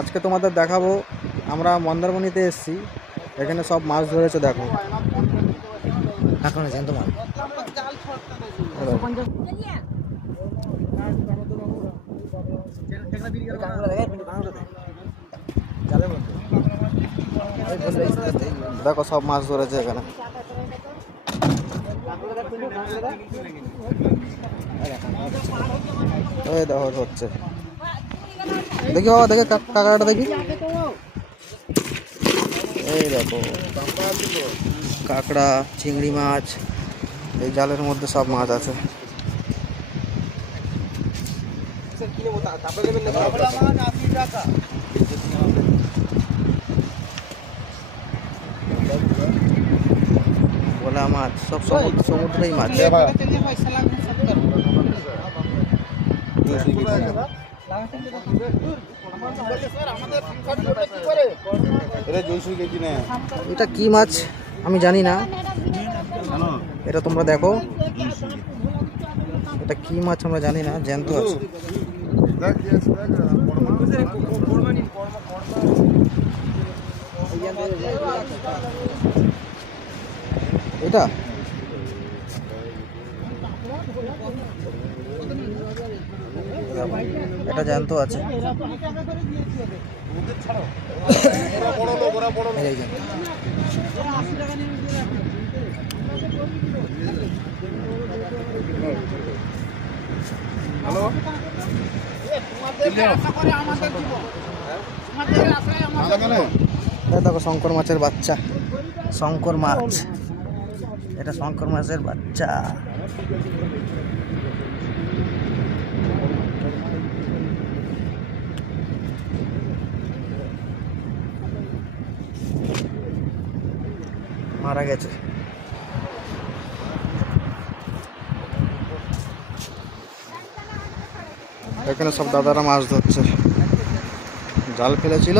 আজকে তোমাদের দেখাবো আমরা মন্দারমণিতে এসেছি। এখানে সব মাছ ধরেছে, দেখো। এখন জান তোমার দেখো সব মাছ ধরেছে এখানে। এই দেখো হচ্ছে, দেখি বাবা, দেখে কাঁকড়াটা দেখি। এই দেখো কাঁকড়া, চিংড়ি মাছ, এই জালের মধ্যে সব মাছ আছে। ভোলা মাছ, সব সমুদ্রেই মাছ। এটা কি মাছ আমি জানি না, এটা তোমরা দেখো। এটা কি মাছ আমরা জানি না, জ্যান্ত আছে। এটা এটা জ্যান্ত আছে। এই জ্যান্ত। হ্যালো, দেখো শঙ্কর মাছের বাচ্চা, শঙ্কর মাছ, এটা শঙ্কর মাছের বাচ্চা। মারা গেছে। এখানে সব দাদারা মাছ ধরছে, জাল ফেলেছিল।